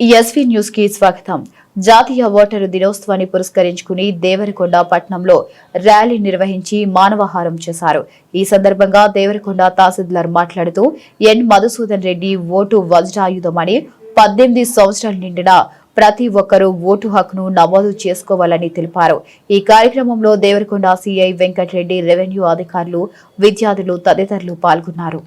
SV న్యూస్కి స్వాగతం. జాతీయ ఓటరు దినోత్సవాన్ని పురస్కరించుకుని దేవరకొండ పట్టణంలో ర్యాలీ నిర్వహించి మానవహారం చేశారు. ఈ సందర్భంగా దేవరకొండ తహసీల్దార్ మాట్లాడుతూ ఎన్ మధుసూదన్ రెడ్డి ఓటు వజ్రాయుధమని పద్దెనిమిది సంవత్సరాలు నిండిన ప్రతి ఒక్కరూ ఓటు హక్కును నమోదు చేసుకోవాలని తెలిపారు. ఈ కార్యక్రమంలో దేవరకొండ సిఐ వెంకటరెడ్డి రెవెన్యూ అధికారులు విద్యార్థులు తదితరులు పాల్గొన్నారు.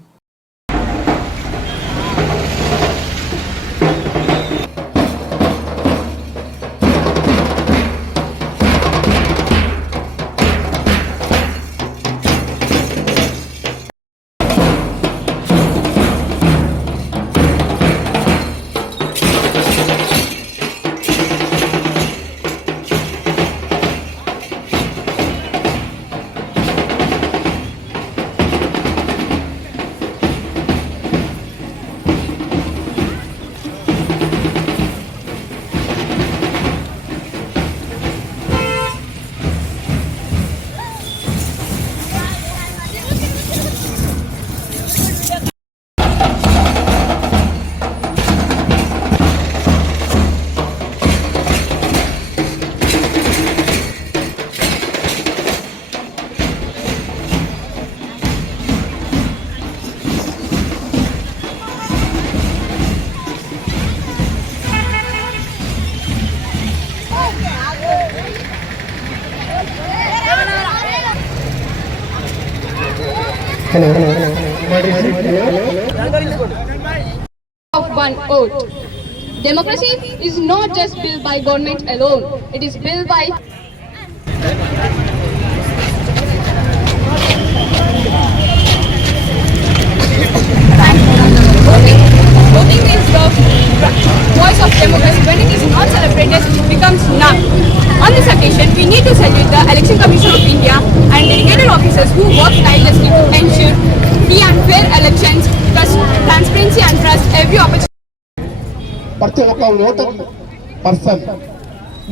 Of one oath. Democracy is not just built by government alone, it is built by Voting, voting is the voice of democracy. When it is not celebrated, it becomes none. On this occasion, we need to salute the ప్రతి voter person.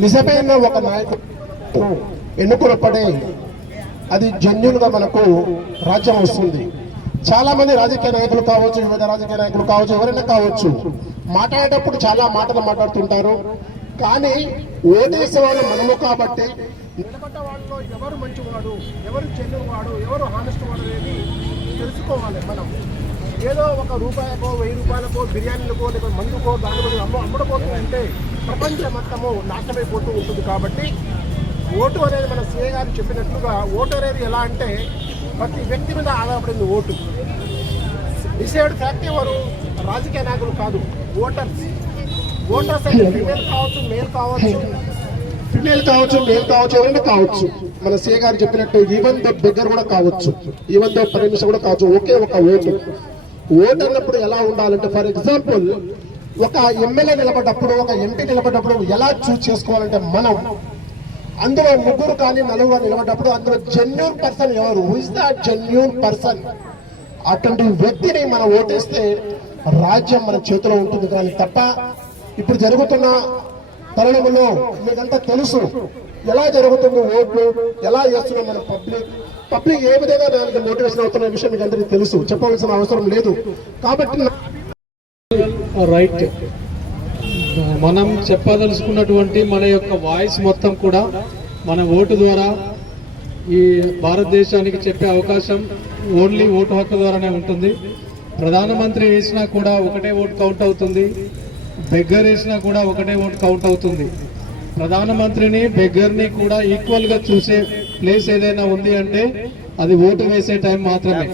నిజమైన ఒక నాయకుడు. ఎన్నుకున్నప్పుడే అది జన్యులుగా మనకు రాజ్యం వస్తుంది. చాలా మంది రాజకీయ నాయకులు కావచ్చు వివిధ రాజకీయ నాయకులు కావచ్చు ఎవరైనా కావచ్చు మాట్లాడేటప్పుడు చాలా మాటలు మాట్లాడుతుంటారు. కానీ ఓటేసే వాళ్ళు మనము కాబట్టి నిలబడ్డ వాళ్ళలో ఎవరు మంచివాడు ఎవరు ఎవరు హానెస్ట్ వాడు అనేది తెలుసుకోవాలి మనం. ఏదో ఒక రూపాయకో వెయ్యి రూపాయలకో బిర్యానీలకో లేక మందుకో దానికో అమ్మ అమ్మడపోతుందంటే ప్రపంచం మొత్తము నాశనమైపోతూ ఉంటుంది కాబట్టి ఓటు అనేది మన సీఏ గారు చెప్పినట్లుగా ఓటు అనేది ఎలా అంటే ప్రతి వ్యక్తి మీద ఆధారపడింది ఓటు. డిసైడ్ ఫ్యాక్ట్ ఎవరు రాజకీయ నాయకులు కాదు ఓటర్స్. ఓటర్స్ అంటే ఫిమేల్ కావచ్చు మేల్ కావచ్చు. ఫిమేల్ కావచ్చు మేల్ కావచ్చు ఎవరైనా కావచ్చు. మన సీఏ గారు చెప్పినట్టు ఈవెన్ దగ్గర కూడా కావచ్చు. ఈవెన్ దో ప్రైమ్ కూడా కావచ్చు. ఒకే ఒక ఓటు. ఓటు అన్నప్పుడు ఎలా ఉండాలంటే ఫర్ ఎగ్జాంపుల్ ఒక ఎమ్మెల్యే నిలబడ్డప్పుడు ఒక ఎంపీ నిలబడ్డప్పుడు ఎలా చూస్ చేసుకోవాలంటే మనం అందులో ముగ్గురు కానీ నలుగురు నిలబడ్డప్పుడు అందులో జెన్యూన్ పర్సన్ ఎవరు? ఇస్ ద జెన్యూన్ పర్సన్ అటువంటి వ్యక్తిని మనం ఓటేస్తే రాజ్యం మన చేతిలో ఉంటుంది కానీ తప్ప ఇప్పుడు జరుగుతున్న తరుణంలో మీకంతా తెలుసు. ఎలా జరుగుతుంది ఓట్లు ఎలా చేస్తున్నాం మన పబ్లిక్. పబ్లిక్ ఏ విధంగా దానికి మోటివేషన్ అవుతున్న విషయం మీకు అందరికీ తెలుసు. చెప్పవలసిన అవసరం లేదు. కాబట్టి రైట్ మనం చెప్పదలుచుకున్నటువంటి మన యొక్క వాయిస్ మొత్తం కూడా మన ఓటు ద్వారా ఈ భారతదేశానికి చెప్పే అవకాశం ఓన్లీ ఓటు హక్కు ద్వారానే ఉంటుంది. ప్రధానమంత్రి వేసినా కూడా ఒకటే ఓటు కౌంట్ అవుతుంది. బెగ్గరేసినా కూడా ఒకటే ఓటు కౌంట్ అవుతుంది. ప్రధానమంత్రిని బెగ్గర్ని కూడా ఈక్వల్గా చూసే ప్లేస్ ఏదైనా ఉంది అంటే అది ఓటు వేసే టైం మాత్రమే.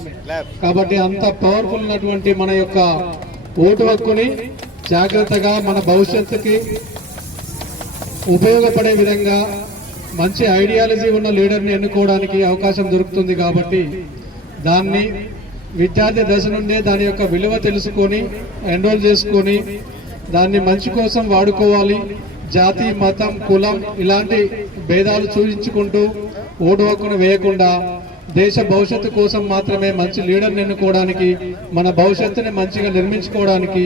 కాబట్టి అంత పవర్ఫుల్ ఉన్నటువంటి మన యొక్క ఓటు హక్కుని జాగ్రత్తగా మన భవిష్యత్తుకి ఉపయోగపడే విధంగా మంచి ఐడియాలజీ ఉన్న లీడర్ని ఎన్నుకోవడానికి అవకాశం దొరుకుతుంది కాబట్టి దాన్ని విద్యార్థి దశ నుండే దాని యొక్క విలువ తెలుసుకొని ఎన్రోల్ చేసుకొని దాన్ని మంచి కోసం వాడుకోవాలి. జాతి మతం కులం ఇలాంటి భేదాలు చూపించుకుంటూ ఓటు హక్కును వేయకుండా దేశ భవిష్యత్తు కోసం మాత్రమే మంచి లీడర్ని ఎన్నుకోవడానికి మన భవిష్యత్తుని మంచిగా నిర్మించుకోవడానికి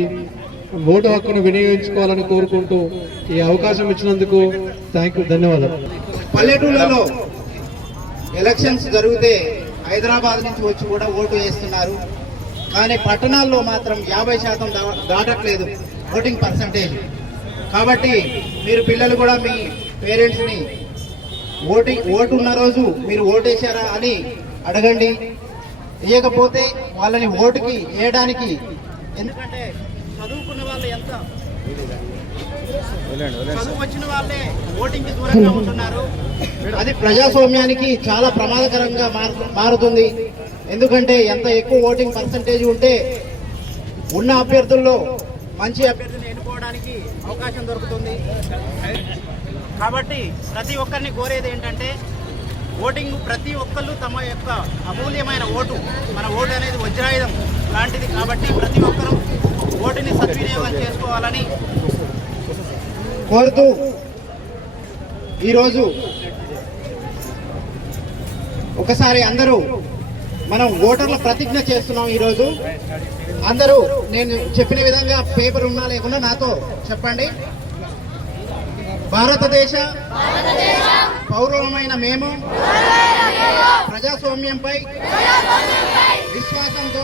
ఓటు హక్కును వినియోగించుకోవాలని కోరుకుంటూ ఈ అవకాశం ఇచ్చినందుకు థ్యాంక్ యూ ధన్యవాదాలు. పల్లెటూళ్ళలో ఎలక్షన్స్ జరిగితే హైదరాబాద్ నుంచి వచ్చి కూడా ఓటు వేస్తున్నారు. కానీ పట్టణాల్లో మాత్రం యాభై శాతం దాటట్లేదు. ఓటింగ్ పర్సంటేజ్ కాబట్టి మీరు పిల్లలు కూడా మీ పేరెంట్స్ని ఓటు ఓటు ఉన్న రోజు మీరు ఓటేశారా అని అడగండి. ఇవ్వకపోతే వాళ్ళని ఓటుకి వేయడానికి ఎందుకంటే చదువుకున్న వాళ్ళు ఎంత? చదువు వచ్చిన వాళ్ళే ఓటింగ్కి దూరంగా ఉంటున్నారు. అది ప్రజాస్వామ్యానికి చాలా ప్రమాదకరంగా మారు- మారుతుంది. ఎందుకంటే ఎంత ఎక్కువ ఓటింగ్ పర్సంటేజ్ ఉంటే ఉన్న అభ్యర్థుల్లో మంచి అభ్యర్థిని ఎన్నుకోవడానికి అవకాశం దొరుకుతుంది. కాబట్టి ప్రతి ఒక్కరిని కోరేది ఏంటంటే ఓటింగ్ ప్రతి ఒక్కళ్ళు తమ యొక్క అమూల్యమైన ఓటు మన ఓటు అనేది వజ్రాయుధం లాంటిది కాబట్టి ప్రతి ఒక్కరూ ఓటుని సద్వినియోగం చేసుకోవాలని కోరుతూ ఈరోజు ఒకసారి అందరూ మనం ఓటర్ల ప్రతిజ్ఞ చేస్తున్నాం ఈరోజు. అందరూ నేను చెప్పిన విధంగా పేపర్ ఉన్నా లేకుండా నాతో చెప్పండి. భారతదేశ పౌరులమైన మేము ప్రజాస్వామ్యంపై విశ్వాసంతో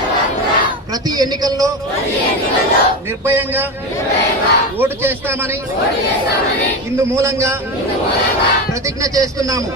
ప్రతి ఎన్నికల్లో నిర్భయంగా ఓటు చేస్తామని ఇందు మూలంగా ప్రతిజ్ఞ చేస్తున్నాము.